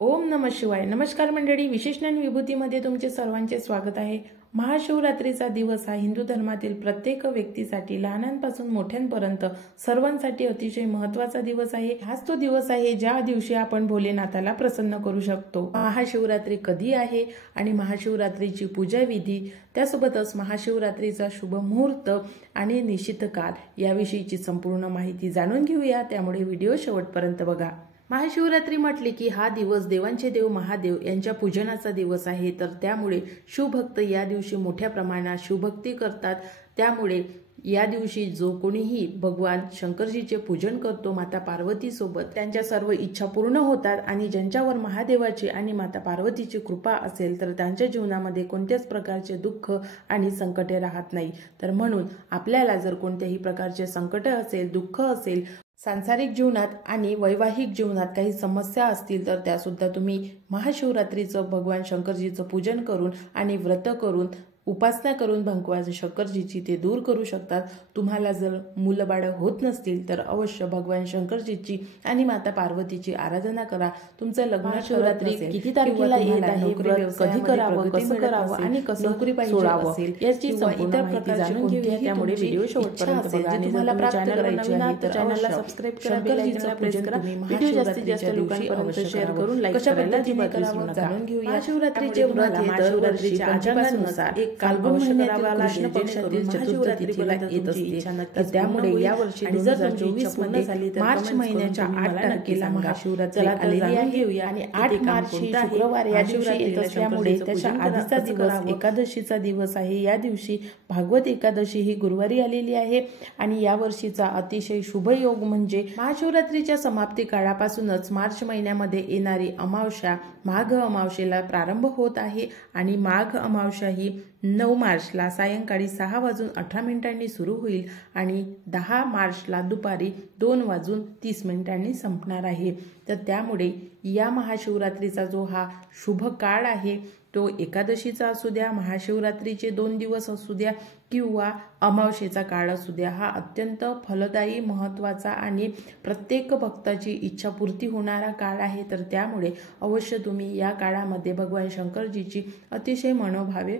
ओम नमः शिवाय। नमस्कार मंडळी, विशेष ज्ञान विभूतीमध्ये तुमचे सर्वांचे स्वागत आहे। महाशिवरात्रीचा दिवस हा हिंदू धर्मातील प्रत्येक व्यक्तीसाठी लहानांपासून मोठ्यांपर्यंत सर्वांसाठी अतिशय महत्त्वाचा दिवस आहे। हाच तो दिवस आहे ज्या दिवशी आपण भोलेनाथाला प्रसन्न करू शकतो। महाशिवरात्री कधी आहे आणि महाशिवरात्रीची पूजा विधी, त्यासोबतच महाशिवरात्रीचा शुभ मुहूर्त आणि निश्चित काल याविषयीची संपूर्ण माहिती जाणून घेऊया, त्यामुळे व्हिडिओ शेवटपर्यंत बघा। महाशिवरात्री म्हटली की हा दिवस देवांचे देव महादेव यांच्या पूजनाचा दिवस आहे, तर त्यामुळे शिवभक्त या दिवशी मोठ्या प्रमाणात शिवभक्ती करतात। त्यामुळे या दिवशी जो कोणीही भगवान शंकरजीचे पूजन करतो माता पार्वती सोबत, त्यांच्या सर्व इच्छा पूर्ण होतात आणि ज्यांच्यावर महादेवाची आणि माता पार्वतीची कृपा असेल तर त्यांच्या जीवनामध्ये कोणत्याच प्रकारचे दुःख आणि संकटे राहत नाही। तर म्हणून आपल्याला जर कोणत्याही प्रकारचे संकट असेल, दुःख असेल, सांसारिक जीवनात आणि वैवाहिक जीवनात काही समस्या असतील तर त्यासुद्धा तुम्ही महाशिवरात्रीचं भगवान शंकरजीचं पूजन करून आणि व्रत करून उपासना करून भगवान शंकरजीची ते दूर करू शकतात। तुम्हाला जर मुलबाळ होत नसतील तर अवश्य भगवान शंकरजीची आणि माता पार्वतीची आराधना करा। तुमचं लग्न शिवरात्री किती तारखेला येत आहे, कधी करावं, कसं करावं आणि कसं नोकरी पाहिजे याची संपूर्ण माहिती जाणून घेऊया, त्यामुळे व्हिडिओ शेवटपर्यंत बघा। आणि तुम्हाला प्राप्त करायची आहे तर चॅनलला सबस्क्राइब करा, बेल आयकॉनला प्रेस करा, व्हिडिओ जास्तीत जास्त लोकांपर्यंत शेअर करून लाईक करायला करावं जाणून घेऊया। महाशिवरात्रीचे व्रत हे महाशिवरात्रीच्या आचरणानुसार एक फाल्गुन महिन्यातील कृष्ण पक्षातील चतुर्थीला येत असते, तर त्यामुळे यावर्षी 2024 मध्ये मार्च महिन्याच्या 8 तारखेला महाशिवरात्री आलेली आहे आणि 8 मार्च ही शुक्रवार या दिवशी येत असल्यामुळे त्याच्या आधीचा दिवस एकादशीचा दिवस आहे। या दिवशी भागवत एकादशी ही गुरुवारी आलेली आहे आणि या वर्षीचा अतिशय शुभ योग म्हणजे महाशिवरात्रीच्या समाप्ती काळापासूनच मार्च महिन्यामध्ये येणारी अमावस्या माघ अमावस्येला प्रारंभ होत आहे आणि माघ अमावस्या ही 9 मार्चला सायंकाळी 6:18 सुरू होईल आणि 10 मार्चला दुपारी 2:30 संपणार आहे। तर त्यामुळे या महाशिवरात्रीचा जो हा शुभ काळ आहे तो एकादशीचा असू द्या, महाशिवरात्रीचे 2 दिवस असू द्या किंवा अमावस्येचा काळ असू द्या, हा अत्यंत फलदायी, महत्त्वाचा आणि प्रत्येक भक्ताची इच्छापूर्ती होणारा काळ आहे। तर त्यामुळे अवश्य तुम्ही या काळामध्ये भगवान शंकरजीची अतिशय मनोभावे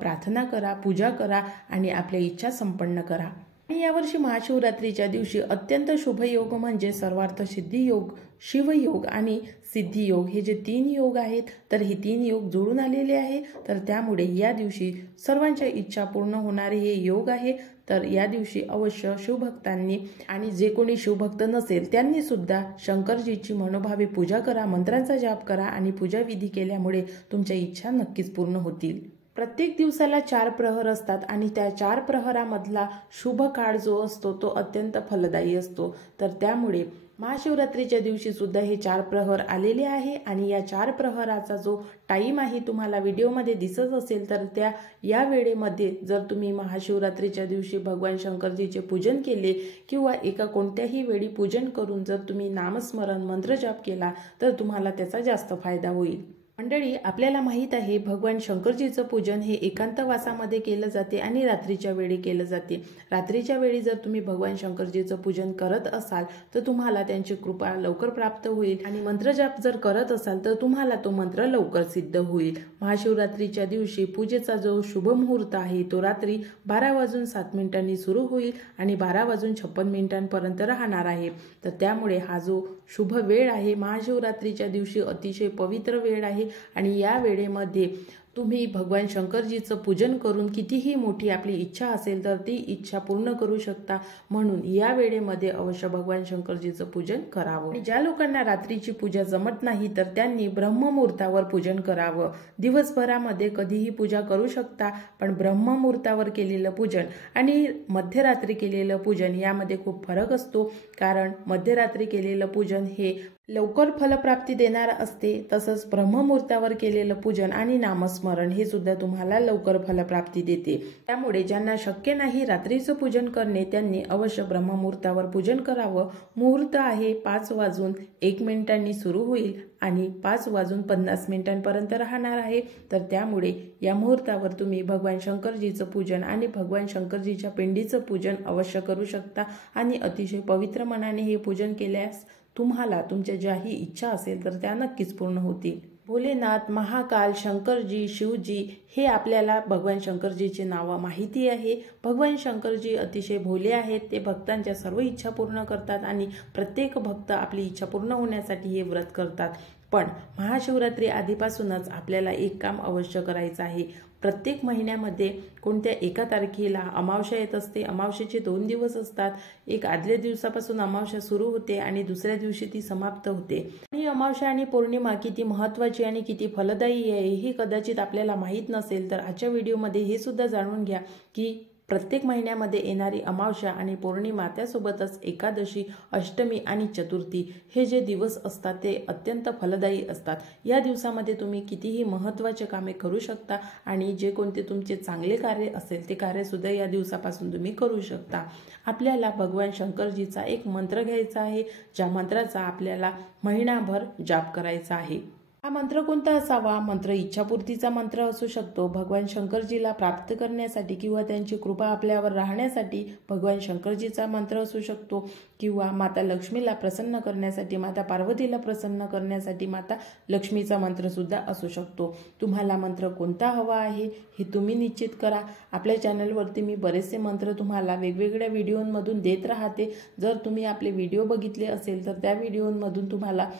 प्रार्थना करा, पूजा करा आणि आपल्या इच्छा संपन्न करा। आणि यावर्षी महाशिवरात्रीच्या दिवशी अत्यंत शुभ योग म्हणजे सर्वार्थ सिद्धी योग, शिवयोग आणि सिद्धी योग, हे जे 3 योग आहेत तर हे 3 योग जोडून आलेले आहे। तर त्यामुळे या दिवशी सर्वांच्या इच्छा पूर्ण होणारे हे योग आहे। तर या दिवशी अवश्य शिवभक्तांनी आणि जे कोणी शिवभक्त नसेल त्यांनी सुद्धा शंकरजीची मनोभावे पूजा करा, मंत्रांचा जाप करा आणि पूजा विधी केल्यामुळे तुमच्या इच्छा नक्कीच पूर्ण होतील। प्रत्येक दिवसाला 4 प्रहर असतात आणि त्या 4 प्रहरामधला शुभ काळ जो असतो तो अत्यंत फलदायी असतो। तर त्यामुळे महाशिवरात्रीच्या दिवशी सुद्धा हे 4 प्रहर आलेले आहे आणि या 4 प्रहराचा जो टाइम आहे तुम्हाला व्हिडिओमध्ये दिसत असेल तर या वेळेमध्ये जर तुम्ही महाशिवरात्रीच्या दिवशी भगवान शंकरजीचे पूजन केले किंवा एका कोणत्याही वेळी पूजन करून जर तुम्ही नामस्मरण मंत्रजाप केला तर तुम्हाला त्याचा जास्त फायदा होईल। मंडळी, आपल्याला माहित आहे भगवान शंकरजीचं पूजन हे एकांतवासामध्ये केलं जाते आणि रात्रीच्या वेळी केलं जाते। रात्रीच्या वेळी जर तुम्ही भगवान शंकरजीचं पूजन करत असाल तर तुम्हाला त्यांची कृपा लवकर प्राप्त होईल आणि मंत्रजाप जर करत असाल तर तुम्हाला तो मंत्र लवकर सिद्ध होईल। महाशिवरात्रीच्या दिवशी पूजेचा जो शुभ मुहूर्त आहे तो रात्री 12:07 सुरू होईल आणि 12:56 पर्यंत राहणार आहे। तर त्यामुळे हा जो शुभ वेळ आहे महाशिवरात्रीच्या दिवशी अतिशय पवित्र वेळ आहे आणि या वेळेमध्ये तुम्ही भगवान शंकरजीचं पूजन करून कितीही मोठी आपली इच्छा असेल तर ती इच्छा पूर्ण करू शकता। म्हणून या वेळेमध्ये अवश्य भगवान शंकरजीचं पूजन करावं। आणि ज्या लोकांना रात्रीची पूजा जमत नाही तर त्यांनी ब्रह्ममुहूर्तावर पूजन करावं। दिवसभरामध्ये कधीही पूजा करू शकता, पण ब्रह्ममुहूर्तावर केलेलं पूजन आणि मध्यरात्री केलेलं पूजन यामध्ये खूप फरक असतो, कारण मध्यरात्री केलेलं पूजन हे लवकर फलप्राप्ती देणार असते, तसंच ब्रह्ममुहूर्तावर केलेलं पूजन आणि नामस्मरण हे सुद्धा तुम्हाला लवकर फलप्राप्ती देते। त्यामुळे ज्यांना शक्य नाही रात्रीचं पूजन करणे त्यांनी अवश्य ब्रह्ममुहूर्तावर पूजन करावं। मुहूर्त आहे 5:01 सुरू होईल आणि 5:50 पर्यंत राहणार आहे। तर त्यामुळे या मुहूर्तावर तुम्ही भगवान शंकरजीचं पूजन आणि भगवान शंकरजीच्या पिंडीचं पूजन अवश्य करू शकता आणि अतिशय पवित्र मनाने हे पूजन केल्यास तुम्हाला तुमच्या ज्याही इच्छा असेल तर त्या नक्कीच पूर्ण होतील। भोलेनाथ, महाकाल, शंकरजी, शिवजी हे आपल्याला भगवान शंकरजीची नावं माहिती आहे। भगवान शंकरजी अतिशय भोले आहेत, ते भक्तांच्या सर्व इच्छा पूर्ण करतात आणि प्रत्येक भक्त आपली इच्छा पूर्ण होण्यासाठी हे व्रत करतात। पण महाशिवरात्री आधीपासूनच आपल्याला एक काम अवश्य करायचं आहे। प्रत्येक महिन्यामध्ये कोणत्या एका तारखेला अमावस्या येत असते। अमावस्येचे 2 दिवस असतात, एक आदल्या दिवसापासून अमावस्या सुरू होते आणि दुसऱ्या दिवशी ती समाप्त होते। आणि अमावस्या आणि पौर्णिमा किती महत्त्वाची आणि किती फलदायी आहे हे कदाचित आपल्याला माहीत नसेल, तर आजच्या व्हिडिओमध्ये हे सुद्धा जाणून घ्या की प्रत्येक महिन्यामध्ये येणारी अमावस्या आणि पौर्णिमा, त्यासोबतच एकादशी, अष्टमी आणि चतुर्थी हे जे दिवस असतात ते अत्यंत फलदायी असतात। या दिवसामध्ये तुम्ही कितीही महत्त्वाचे कामे करू शकता आणि जे कोणते तुमचे चांगले कार्य असेल ते कार्यसुद्धा या दिवसापासून तुम्ही करू शकता। आपल्याला भगवान शंकरजीचा एक मंत्र घ्यायचा आहे, ज्या मंत्राचा आपल्याला महिनाभर जाप करायचा आहे। हा मंत्र कोणता असावा? मंत्र इच्छापूर्तीचा मंत्र असू शकतो। भगवान शंकरजीला प्राप्त करण्यासाठी किंवा त्यांची कृपा आपल्यावर राहण्यासाठी भगवान शंकरजीचा मंत्र असू शकतो, किंवा माता लक्ष्मीला प्रसन्न करण्यासाठी, माता पार्वतीला प्रसन्न करण्यासाठी माता लक्ष्मीचा मंत्र सुद्धा असू शकतो। तुम्हाला मंत्र कोणता हवा आहे हे तुम्ही निश्चित करा। आपल्या चॅनलवरती मी बरेचसे मंत्र तुम्हाला वेगवेगळ्या व्हिडिओंमधून देत राहते। जर तुम्ही आपले व्हिडिओ बघितले असेल तर त्या व्हिडिओंमधून तुम्हाला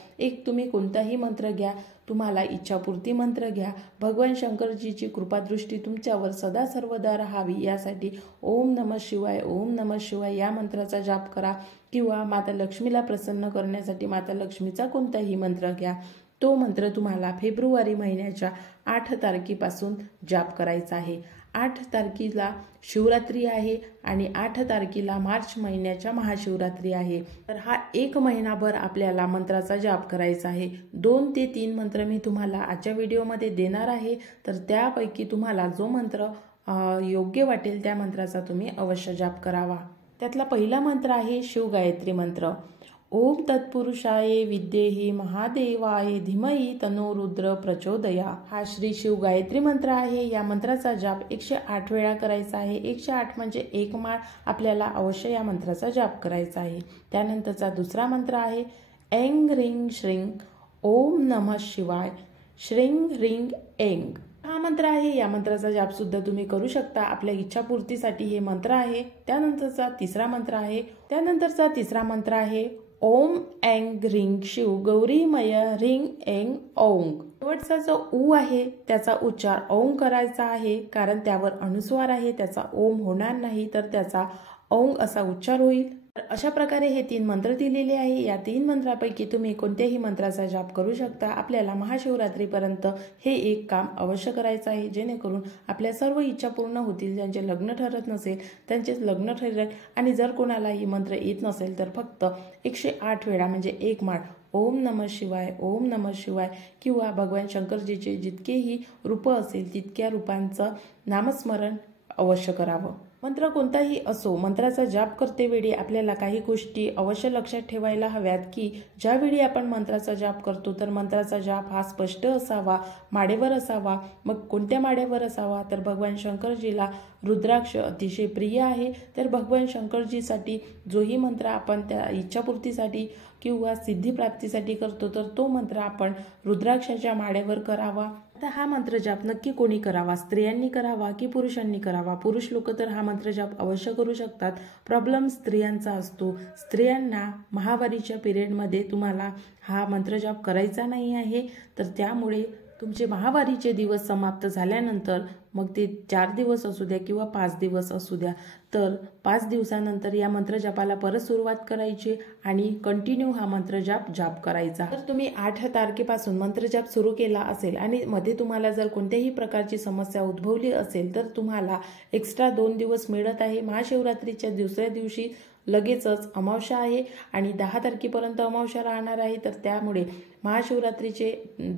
तुम्ही कोणताही मंत्र घ्या, तुम्हाला इच्छापूर्ती मंत्र घ्या, भगवान शंकरजीची कृपादृष्टी तुमच्यावर सदा सर्वदा राहावी यासाठी ओम नमः शिवाय, ओम नमः शिवाय या मंत्राचा जाप करा, किंवा माता लक्ष्मीला प्रसन्न करण्यासाठी माता लक्ष्मीचा कोणताही मंत्र घ्या। तो मंत्र तुम्हाला फेब्रुवारी महिन्याच्या 8 तारखेपासून जाप करायचा आहे। 8 तारखेला शिवरात्री आहे आणि 8 तारखेला मार्च महिन्याच्या महाशिवरात्री आहे। तर हा 1 महिनाभर आपल्याला मंत्राचा जाप करायचा आहे। 2 ते 3 मंत्र मी तुम्हाला आजच्या व्हिडिओमध्ये देणार आहे, तर त्यापैकी तुम्हाला जो मंत्र योग्य वाटेल त्या मंत्राचा तुम्ही अवश्य जाप करावा। त्यातला पहिला मंत्र आहे शिवगायत्री मंत्र। ओम तत्पुरुषाय विद्येहि महादेवाय धीमहि तन्नो रुद्र प्रचोदया। हा श्री शिव गायत्री मंत्र आहे। या मंत्राचा जाप 108 वेळा करायचा आहे। 108 म्हणजे 1 माळ आपल्याला अवश्य या मंत्राचा जाप करायचा आहे। त्यानंतरचा दुसरा मंत्र आहे ऐं ह्रीं श्रीं ओम नमः शिवाय श्रीं ह्रीं ऐं। हा मंत्र आहे। या मंत्राचा जाप सुद्धा तुम्ही करू शकता, आपल्या इच्छापूर्तीसाठी हे मंत्र आहे। त्यानंतरचा तिसरा मंत्र आहे ओम ऐं ह्रीं शिव गौरीमय ह्रीं ऐं ओंग। शेवटचा जो ऊ आहे त्याचा उच्चार ओंग करायचा आहे, कारण त्यावर अनुस्वार आहे, त्याचा ओम होणार नाही, तर त्याचा ओंग असा उच्चार होईल। अशा प्रकारे हे 3 मंत्र दिलेले आहे। या 3 मंत्रापैकी तुम्ही कोणत्याही मंत्राचा जाप करू शकता। आपल्याला महाशिवरात्रीपर्यंत हे एक काम अवश्य करायचं आहे, जेणेकरून आपल्या सर्व इच्छा पूर्ण होतील। ज्यांचे लग्न ठरत नसेल त्यांचे लग्न ठरेल, आणि जर कोणाला ही मंत्र येत नसेल तर फक्त 108 वेळा म्हणजे 1 माळ ओम नमः शिवाय, ओम नमः शिवाय, किंवा भगवान शंकरजीचे जितकेही रूप असेल तितक्या रूपांचं नामस्मरण अवश्य करावं। मंत्र कोणताही असो, मंत्राचा जाप करतेवेळी आपल्याला काही गोष्टी अवश्य लक्षात ठेवायला हव्यात, की ज्यावेळी आपण मंत्राचा जाप करतो तर मंत्राचा जाप हा स्पष्ट असावा, माळेवर असावा। मग कोणत्या माळेवर असावा? तर भगवान शंकरजीला रुद्राक्ष अतिशय प्रिय आहे, तर भगवान शंकरजीसाठी जोही मंत्र आपण त्या इच्छापूर्तीसाठी किंवा सिद्धिप्राप्तीसाठी करतो तर तो मंत्र आपण रुद्राक्षाच्या माळेवर करावा। आता हा मंत्र जाप नक्की कोणी करावा? स्त्रियांनी करावा की पुरुषांनी करावा? पुरुष लोक तर हा मंत्र जाप अवश्य करू शकतात। प्रॉब्लेम स्त्रियांचा असतो। स्त्रियांना महावारीच्या पिरियडमध्ये तुम्हाला हा मंत्र जाप करायचा नाही आहे, तर त्यामुळे तुमचे महावारीचे दिवस समाप्त झाल्यानंतर मग ते 4 दिवस असू द्या किंवा 5 दिवस असू द्या, तर 5 दिवसानंतर या मंत्र जपाला परत सुरुवात करायची आणि कंटिन्यू हा मंत्र जाप करायचा। तर तुम्ही 8 तारखेपासून मंत्र जाप सुरू केला असेल आणि मध्ये तुम्हाला जर कोणत्याही प्रकारची समस्या उद्भवली असेल तर तुम्हाला एक्स्ट्रा 2 दिवस मिळत आहे। महाशिवरात्रीच्या दुसऱ्या दिवशी लगेचच अमावस्या आहे आणि 10 तारखेपर्यंत अमावस्या राहणार आहे, तर त्यामुळे महाशिवरात्रीचे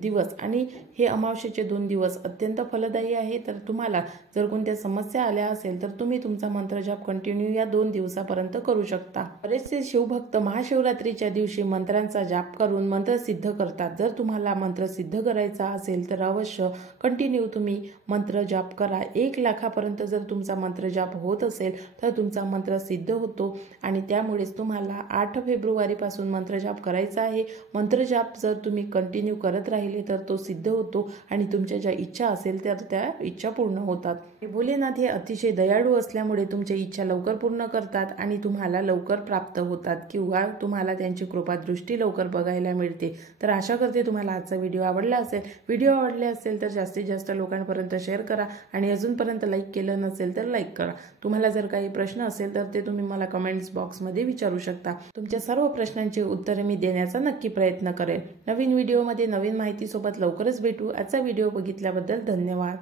दिवस आणि हे अमावस्येचे 2 दिवस अत्यंत फलदायी आहे। तर तुम्हाला जर कोणत्या समस्या आल्या असेल तर तुम्ही तुमचा मंत्रजाप कंटिन्यू या 2 दिवसापर्यंत करू शकता। बरेचसे शिवभक्त महाशिवरात्रीच्या दिवशी मंत्रांचा जाप करून मंत्र सिद्ध करतात। जर तुम्हाला मंत्र सिद्ध करायचा असेल तर अवश्य कंटिन्यू तुम्ही मंत्र जाप करा। 1 लाखापर्यंत जर तुमचा मंत्र जाप होत असेल तर तुमचा मंत्र सिद्ध होतो आणि त्यामुळेच तुम्हाला 8 फेब्रुवारीपासून मंत्र जाप करायचा आहे। मंत्र जाप जर तुम्ही कंटिन्यू करत राहिले तर तो सिद्ध होतो आणि तुमच्या ज्या इच्छा असेल तर त्या इच्छा पूर्ण होतात। भोलेनाथ हे अतिशय दयाळू असल्यामुळे तुमच्या इच्छा लवकर पूर्ण करतात आणि तुम्हाला लवकर प्राप्त होतात किंवा तुम्हाला त्यांची कृपा दृष्टी लवकर बघायला मिळते। तर आशा करते तुम्हाला आजचा व्हिडिओ आवडला असेल। व्हिडिओ आवडले असेल तर जास्तीत जास्त लोकांपर्यंत शेअर करा आणि अजूनपर्यंत लाईक केलं नसेल तर लाईक करा। तुम्हाला जर काही प्रश्न असेल तर ते तुम्ही मला कमेंट्स बॉक्समध्ये विचारू शकता। तुमच्या सर्व प्रश्नांची उत्तरे मी देण्याचा नक्की प्रयत्न करेन। नवीन व्हिडिओमध्ये नवीन माहितीसोबत लवकरच भेटू। आजचा व्हिडिओ बघितल्याबद्दल धन्यवाद।